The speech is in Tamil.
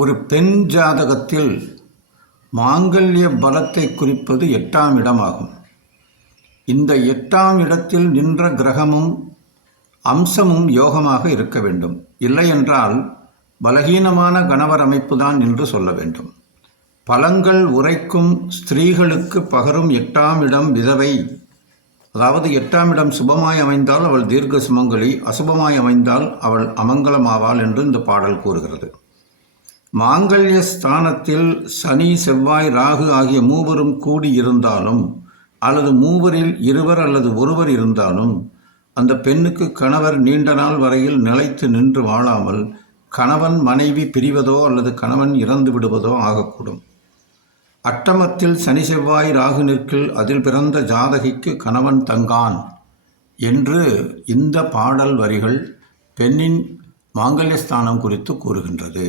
ஒரு பெண் ஜாதகத்தில் மாங்கல்ய பலத்தை குறிப்பது எட்டாம் இடமாகும். இந்த எட்டாம் இடத்தில் நின்ற கிரகமும் அம்சமும் யோகமாக இருக்க வேண்டும். இல்லையென்றால் பலகீனமான கணவர் அமைப்புதான் என்று சொல்ல வேண்டும். பழங்கள் உரைக்கும் ஸ்திரீகளுக்கு பகரும் எட்டாம் இடம் விதவை. அதாவது எட்டாம் இடம் சுபமாய் அமைந்தால் அவள் தீர்க்க சுமங்கலி அசுபமாய் அமைந்தால் அவள் அமங்கலமாவாள் என்று இந்த பாடல் கூறுகிறது. மாங்கல்ய ஸ்தானத்தில் சனி செவ்வாய் ராகு ஆகிய மூவரும் கூடி இருந்தாலும் அல்லது மூவரில் இருவர் அல்லது ஒருவர் இருந்தாலும் அந்த பெண்ணுக்கு கணவர் நீண்ட நாள் வரையில் நிலைத்து நின்று வாழாமல் கணவன் மனைவி பிரிவதோ அல்லது கணவன் இறந்து விடுவதோ ஆகக்கூடும். அட்டமத்தில் சனி செவ்வாய் ராகு நிற்கில் அதில் பிறந்த ஜாதகிக்கு கணவன் தங்கான் என்று இந்த பாடல் வரிகள் பெண்ணின் மாங்கல்யஸ்தானம் குறித்து கூறுகின்றது.